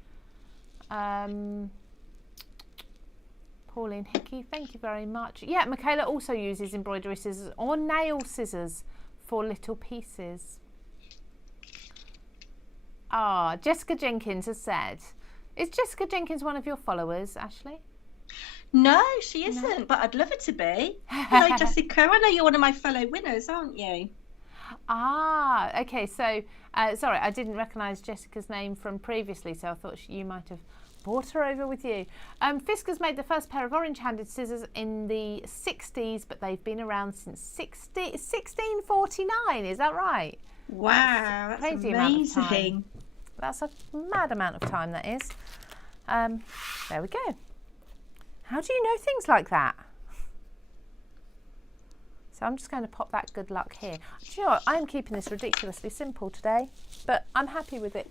Pauline Hickey, thank you very much. Yeah, Michaela also uses embroidery scissors or nail scissors for little pieces. Ah, Jessica Jenkins has said, is Jessica Jenkins one of your followers, Ashley? No, she isn't, no. But I'd love her to be. Hello, Jessica. I know you're one of my fellow winners, aren't you? Ah, okay. So, sorry, I didn't recognise Jessica's name from previously, so I thought you might have brought her over with you. Fiskars made the first pair of orange-handed scissors in the 60s, but they've been around since 1649. Is that right? Wow, that's crazy amazing. Amount of time. That's a mad amount of time, that is. There we go. How do you know things like that? So I'm just going to pop that good luck here. Do you know what? I'm keeping this ridiculously simple today, but I'm happy with it.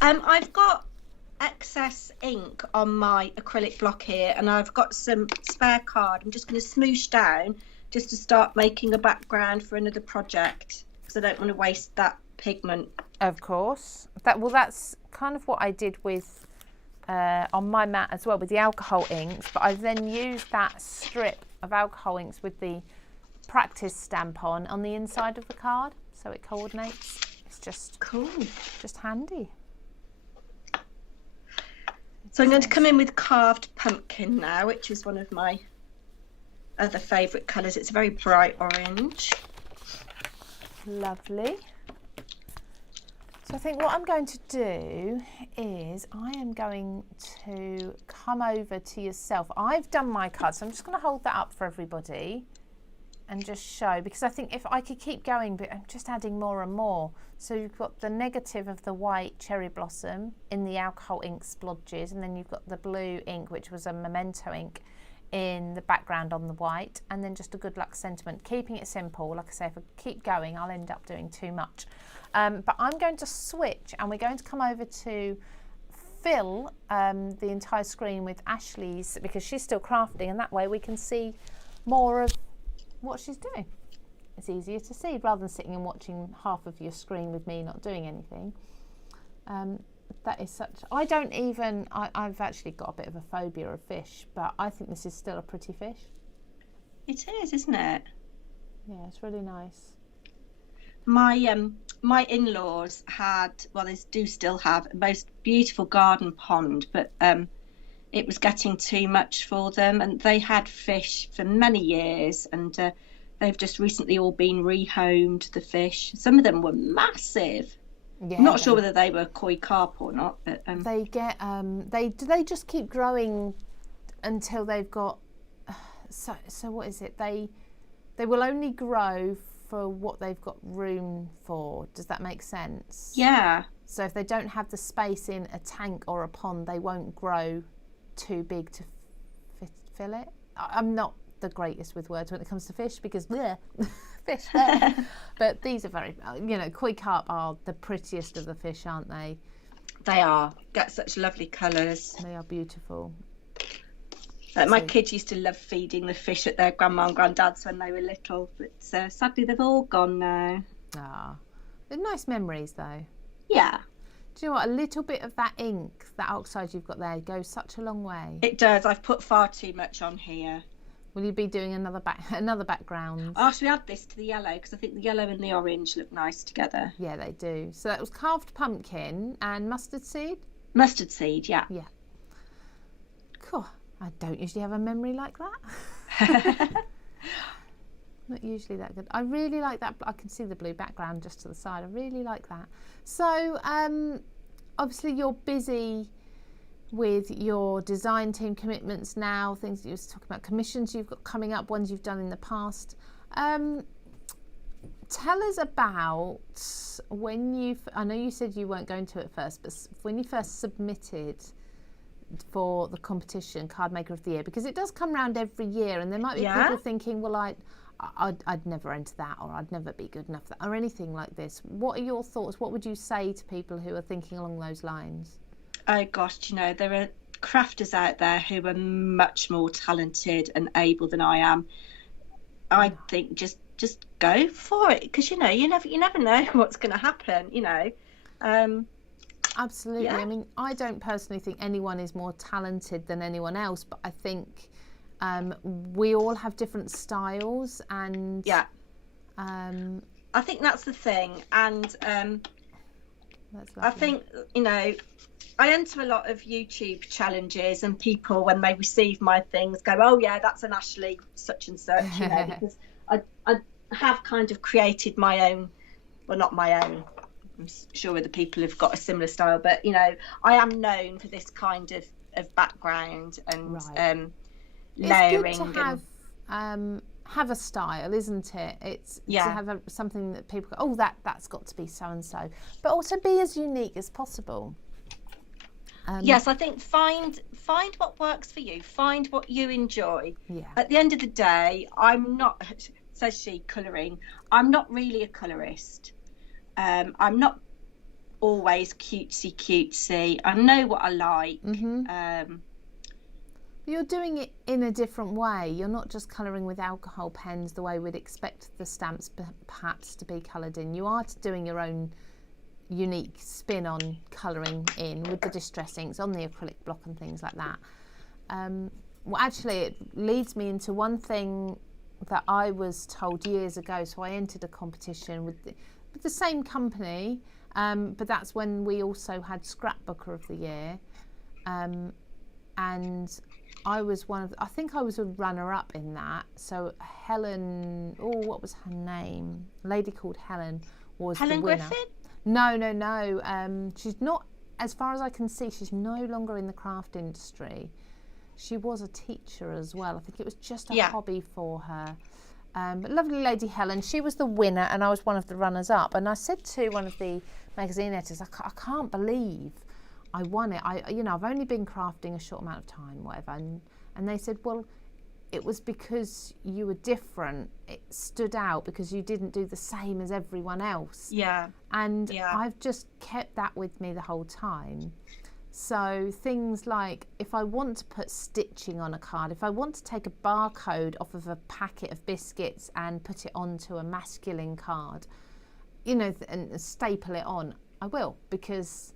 I've got excess ink on my acrylic block here, and I've got some spare card. I'm just going to smoosh down just to start making a background for another project, because I don't want to waste that pigment. Of course. That's kind of what I did with on my mat as well with the alcohol inks, but I've then used that strip of alcohol inks with the practice stamp on the inside of the card, so it coordinates. It's just cool, just handy. So I'm going to come in with Carved Pumpkin now, which is one of my other favourite colours. It's a very bright orange. Lovely. So I think what I'm going to do is I am going to come over to yourself. I've done my card, so I'm just going to hold that up for everybody and just show, because I think if I could keep going, but I'm just adding more and more. So you've got the negative of the white cherry blossom in the alcohol ink splodges, and then you've got the blue ink, which was a memento ink, in the background on the white, and then just a good luck sentiment. Keeping it simple. Like I say, if I keep going, I'll end up doing too much. But I'm going to switch, and we're going to come over to fill the entire screen with Ashley's, because she's still crafting, and that way we can see more of what she's doing. It's easier to see rather than sitting and watching half of your screen with me not doing anything. That is such, I've actually got a bit of a phobia of fish, but I think this is still a pretty fish. It is, isn't it? Yeah, it's really nice. My in-laws had, well, they do still have, a most beautiful garden pond, but it was getting too much for them, and they had fish for many years, and they've just recently all been rehomed, the fish. Some of them were massive. Yeah, I'm not sure whether they were koi carp or not, but they get they just keep growing until they've got so what is it, they will only grow for what they've got room for. Does that make sense? Yeah. So if they don't have the space in a tank or a pond, they won't grow too big to fill it. I'm not the greatest with words when it comes to fish, because bleh, fish there. But these are very, koi carp are the prettiest of the fish, aren't they? They are. Got such lovely colours. They are beautiful. My kids used to love feeding the fish at their grandma and granddad's when they were little, but sadly they've all gone now. Ah, they're nice memories though. Yeah. Do you know what? A little bit of that ink, that oxide you've got there, goes such a long way. It does. I've put far too much on here. Will you be doing another background? I'll actually add this to the yellow because I think the yellow and the orange look nice together. Yeah, they do. So that was carved pumpkin and mustard seed? Mustard seed, yeah. Yeah. Cool. I don't usually have a memory like that. Not usually that good. I really like that. I can see the blue background just to the side. I really like that. So obviously you're busy with your design team commitments now, things that you were talking about, commissions you've got coming up, ones you've done in the past. Tell us about when I know you said you weren't going to at first, but when you first submitted for the competition, Cardmaker of the Year, because it does come round every year, and there might be people thinking, well, I'd never enter that, or I'd never be good enough for that, or anything like this. What are your thoughts? What would you say to people who are thinking along those lines? Oh gosh, there are crafters out there who are much more talented and able than I am. I think just go for it, because you never know what's going to happen. Absolutely. I mean, I don't personally think anyone is more talented than anyone else, but I think we all have different styles, and I think that's the thing. And I think I enter a lot of YouTube challenges, and people, when they receive my things, go, oh yeah, that's an Ashley such and such, because I have kind of created my own, well, not my own, I'm sure other people have got a similar style, but I am known for this kind of background and layering. It's good to have a style, isn't it? It's to have something that people go, oh, that's got to be so and so, but also be as unique as possible. Yes, I think find what works for you. Find what you enjoy. Yeah. At the end of the day, I'm not, says she, colouring. I'm not really a colourist. I'm not always cutesy. I know what I like. Mm-hmm. You're doing it in a different way. You're not just colouring with alcohol pens the way we'd expect the stamps perhaps to be coloured in. You are doing your own unique spin on colouring in with the distress inks on the acrylic block and things like that. Well, actually, it leads me into one thing that I was told years ago. So I entered a competition with the same company, but that's when we also had Scrapbooker of the Year, and I was I think I was a runner-up in that. So Helen, what was her name? A lady called Helen was the winner. Helen Griffin? No. She's not, as far as I can see, she's no longer in the craft industry. She was a teacher as well. I think it was just a hobby for her. But lovely lady Helen, she was the winner, and I was one of the runners-up. And I said to one of the magazine editors, I can't believe I won it. I've only been crafting a short amount of time, whatever. And they said, well, it was because you were different. It stood out because you didn't do the same as everyone else. Yeah. And I've just kept that with me the whole time. So things like, if I want to put stitching on a card, if I want to take a barcode off of a packet of biscuits and put it onto a masculine card, and staple it on, I will, because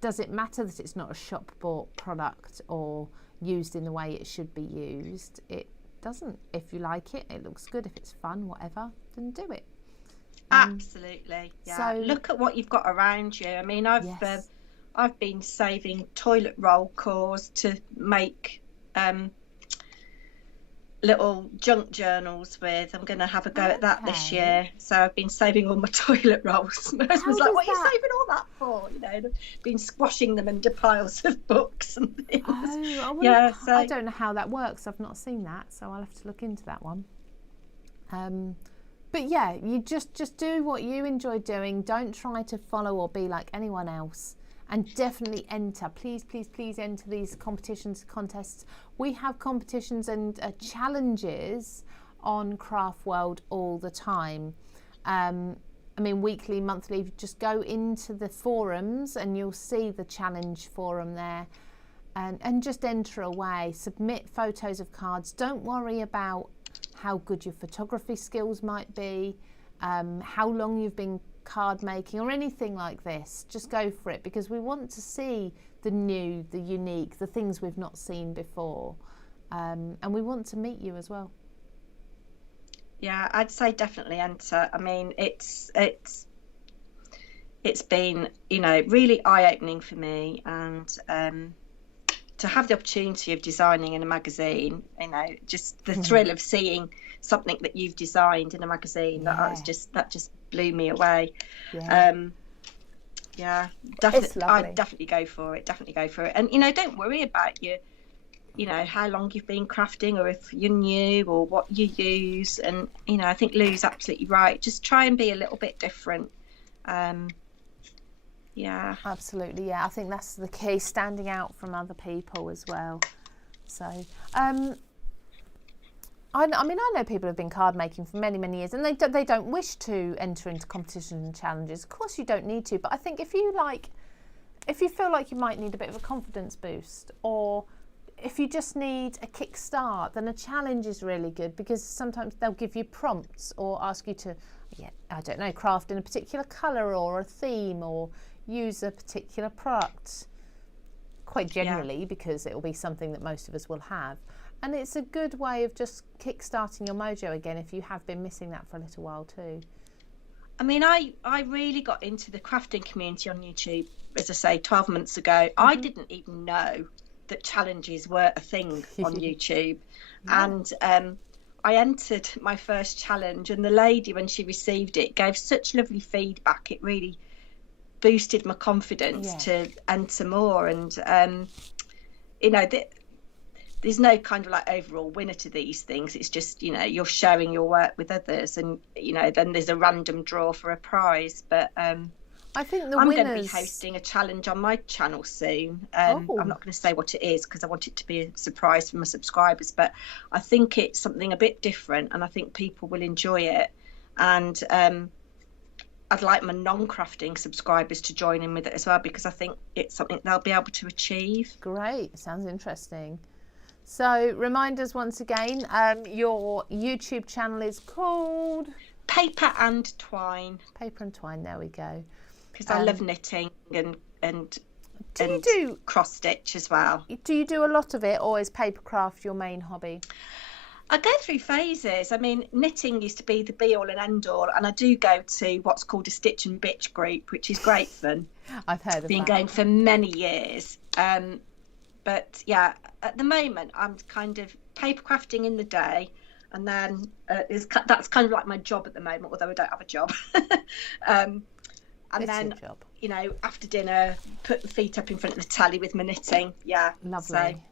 does it matter that it's not a shop-bought product or used in the way it should be used? It doesn't. If you like it, it looks good, if it's fun, whatever, then do it. Absolutely. Yeah. So look at what you've got around you. I mean, I've been saving toilet roll cores to make little junk journals with. I'm going to have a go at that this year. So I've been saving all my toilet rolls. My husband's like, what are you saving all that for? Been squashing them into piles of books and things. So I don't know how that works. I've not seen that, so I'll have to look into that one. But yeah, you just do what you enjoy doing. Don't try to follow or be like anyone else. And definitely enter. Please enter these competitions, contests. We have competitions and challenges on Craft World all the time. Weekly, monthly, just go into the forums and you'll see the challenge forum there. And just enter away. Submit photos of cards. Don't worry about how good your photography skills might be, how long you've been card making or anything like this. Just go for it, because we want to see the new, the unique, the things we've not seen before. And we want to meet you as well. Yeah, I'd say definitely enter. I mean, it's been, really eye-opening for me, and to have the opportunity of designing in a magazine, just the thrill of seeing something that you've designed in a magazine, that just blew me away. Definitely, I'd definitely go for it. And don't worry about how long you've been crafting, or if you're new, or what you use. And I think Lou's absolutely right. Just try and be a little bit different. Yeah, absolutely. Yeah, I think that's the key, standing out from other people as well. So I mean, I know people have been card making for many years, and they don't wish to enter into competitions and challenges. Of course you don't need to, but I think if you feel like you might need a bit of a confidence boost, or if you just need a kickstart, then a challenge is really good, because sometimes they'll give you prompts or ask you to, craft in a particular colour or a theme, or use a particular product, quite generally, because it will be something that most of us will have. And it's a good way of just kick-starting your mojo again if you have been missing that for a little while too. I mean, I really got into the crafting community on YouTube, as I say, 12 months ago. I didn't even know that challenges were a thing on YouTube. And I entered my first challenge, and the lady, when she received it, gave such lovely feedback. It really boosted my confidence to enter more. And there's no kind of like overall winner to these things. It's just you're sharing your work with others, and then there's a random draw for a prize. But I think I'm going to be hosting a challenge on my channel soon. I'm not going to say what it is, because I want it to be a surprise for my subscribers, but I think it's something a bit different, and I think people will enjoy it. And I'd like my non-crafting subscribers to join in with it as well, because I think it's something they'll be able to achieve. Great, sounds interesting. So remind us once again, your YouTube channel is called Paper and Twine. Paper and Twine, there we go. Because I love knitting and cross stitch as well. Do you do a lot of it, or is papercraft your main hobby? I go through phases. I mean, knitting used to be the be all and end all, and I do go to what's called a Stitch and Bitch group, which is great fun. I've heard of been that. Going for many years. But yeah, at the moment I'm kind of paper crafting in the day, and then that's kind of like my job at the moment, although I don't have a job. And it's then your job. After dinner, put the feet up in front of the telly with my knitting. Yeah, lovely.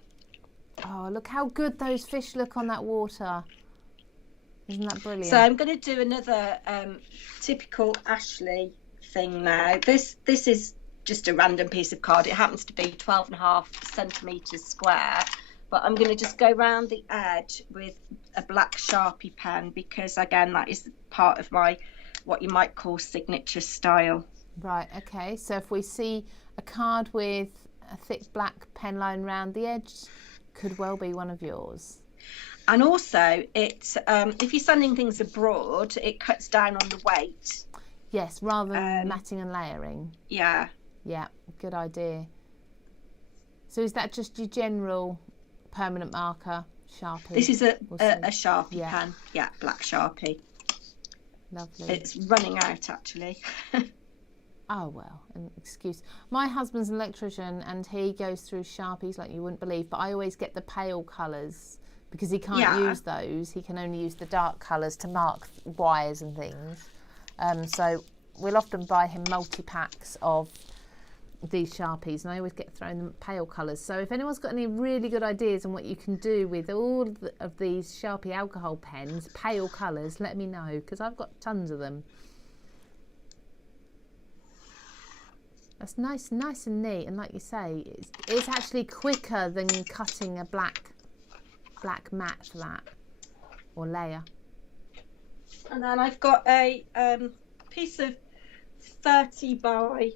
Oh, look how good those fish look on that water. Isn't that brilliant? So I'm going to do another typical Ashley thing now. This is just a random piece of card. It happens to be 12.5 centimetres square, but I'm going to just go round the edge with a black Sharpie pen, because again, that is part of my, what you might call, signature style. Right, okay. So if we see a card with a thick black pen line round the edge, could well be one of yours. And also, it's if you're sending things abroad, it cuts down on the weight. Yes, rather than matting and layering. Yeah. Yeah, good idea. So is that just your general permanent marker, Sharpie? This is a Sharpie pen. Yeah, black Sharpie. Lovely. It's running out, actually. Oh, well, an excuse. My husband's an electrician, and he goes through Sharpies like you wouldn't believe, but I always get the pale colours, because he can't use those. He can only use the dark colours to mark wires and things. So we'll often buy him multi-packs of these Sharpies, and I always get thrown them pale colours. So if anyone's got any really good ideas on what you can do with all of these Sharpie alcohol pens, pale colours, let me know, because I've got tons of them. That's nice and neat, and like you say, it's actually quicker than cutting a black mat for that, or layer. And then I've got a piece of 30 by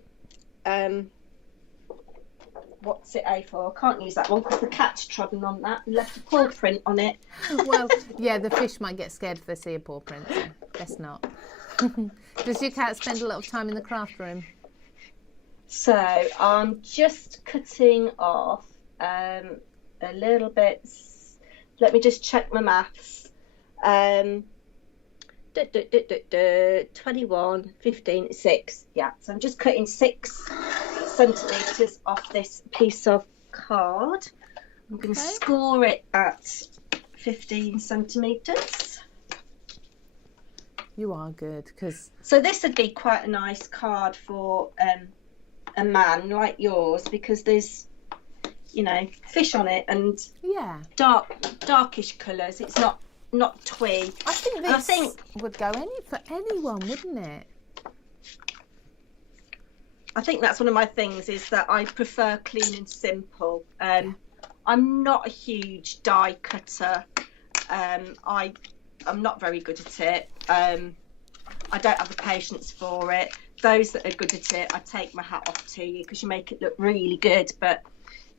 what's it A for? I can't use that one because the cat's trodden on that and left a paw print on it. Well, yeah, the fish might get scared if they see a paw print, so best not. Does your cat spend a lot of time in the craft room? So I'm just cutting off a little bit. let me just check my maths. 21, 15, 6. Yeah, so I'm just cutting 6 centimetres off this piece of card. I'm going to score it at 15 centimetres. You are good, because... So this would be quite a nice card for a man like yours, because there's, you know, fish on it and darkish colours. It's not twee. I think this would go for anyone, wouldn't it? I think that's one of my things, is that I prefer clean and simple. I'm not a huge die cutter. I'm not very good at it. I don't have the patience for it. Those that are good at it, I take my hat off to you, because you make it look really good. But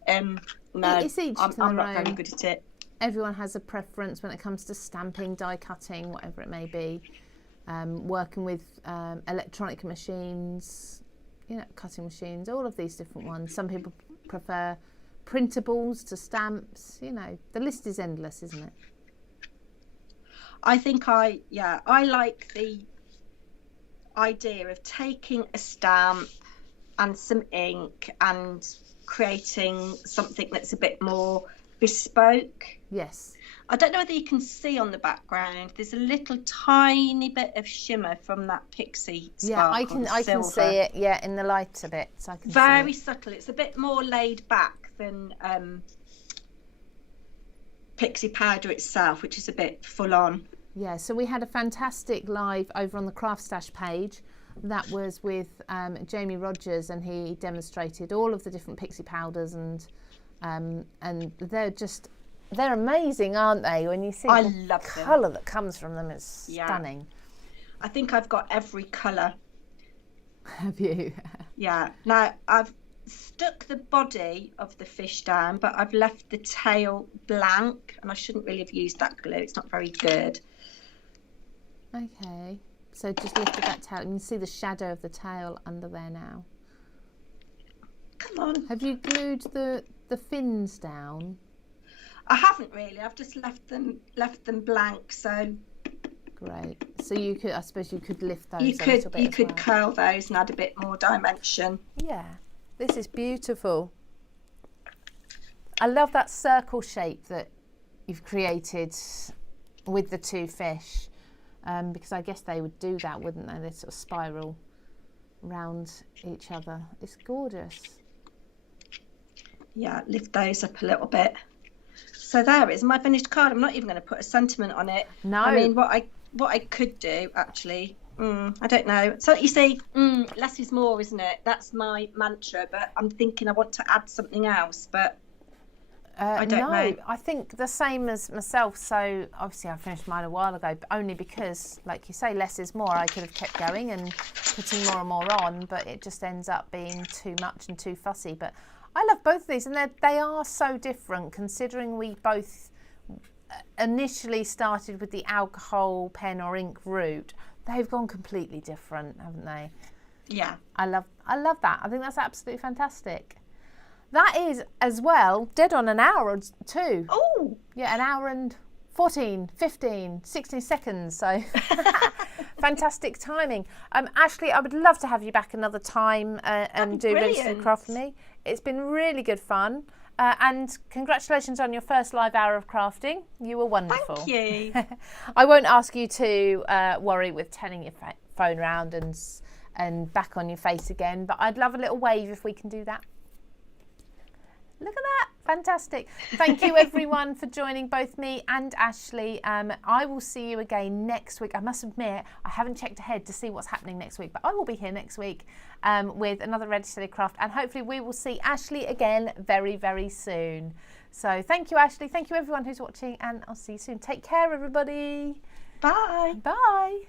no, I'm not very good at it. Everyone has a preference when it comes to stamping, die cutting, whatever it may be. Working with electronic machines, you know, cutting machines, all of these different ones. Some people prefer printables to stamps. You know, the list is endless, isn't it? I think I like the idea of taking a stamp and some ink and creating something that's a bit more bespoke. Yes. I don't know whether you can see on the background, there's a little tiny bit of shimmer from that pixie sparkle. Yeah, I can see it, in the light a bit. So I can very see it. subtle. It's a bit more laid back than pixie powder itself, which is a bit full on. Yeah, so we had a fantastic live over on the Craft Stash page. That was with Jamie Rogers, and he demonstrated all of the different pixie powders, and they're amazing, aren't they? When you see the colour that comes from them, it's stunning. I think I've got every colour. Have you? Yeah. Now, I've stuck the body of the fish down, but I've left the tail blank, and I shouldn't really have used that glue. It's not very good. Okay. So just lifted that tail. You can see the shadow of the tail under there now. Come on. Have you glued the fins down? I haven't really. I've just left them blank. So great. So you could, I suppose, you could lift those. You could curl those and add a bit more dimension. Yeah, this is beautiful. I love that circle shape that you've created with the 2 fish, because I guess they would do that, wouldn't they? They sort of spiral round each other. It's gorgeous. Yeah, lift those up a little bit. So there is my finished card. I'm not even going to put a sentiment on it. No. I mean, what I could do, actually, I don't know. So you see, less is more, isn't it? That's my mantra. But I'm thinking I want to add something else, but I don't know. I think the same as myself. So obviously I finished mine a while ago, but only because, like you say, less is more. I could have kept going and putting more and more on, but it just ends up being too much and too fussy. But I love both of these, and they are so different, considering we both initially started with the alcohol pen or ink route. They've gone completely different, haven't they? Yeah. I love that. I think that's absolutely fantastic. That is, as well, dead on an hour or 2. Oh! Yeah, an hour and 14, 15, 16 seconds. So fantastic timing. Ashley, I would love to have you back another time and do Registered Craft with me. It's been really good fun. And congratulations on your first live hour of crafting. You were wonderful. Thank you. I won't ask you to worry with turning your phone around and back on your face again, but I'd love a little wave if we can do that. Look at that. Fantastic. Thank you, everyone, for joining both me and Ashley. I will see you again next week. I must admit, I haven't checked ahead to see what's happening next week, but I will be here next week with another Registered Craft, and hopefully we will see Ashley again very, very soon. So thank you, Ashley. Thank you, everyone who's watching, and I'll see you soon. Take care, everybody. Bye. Bye.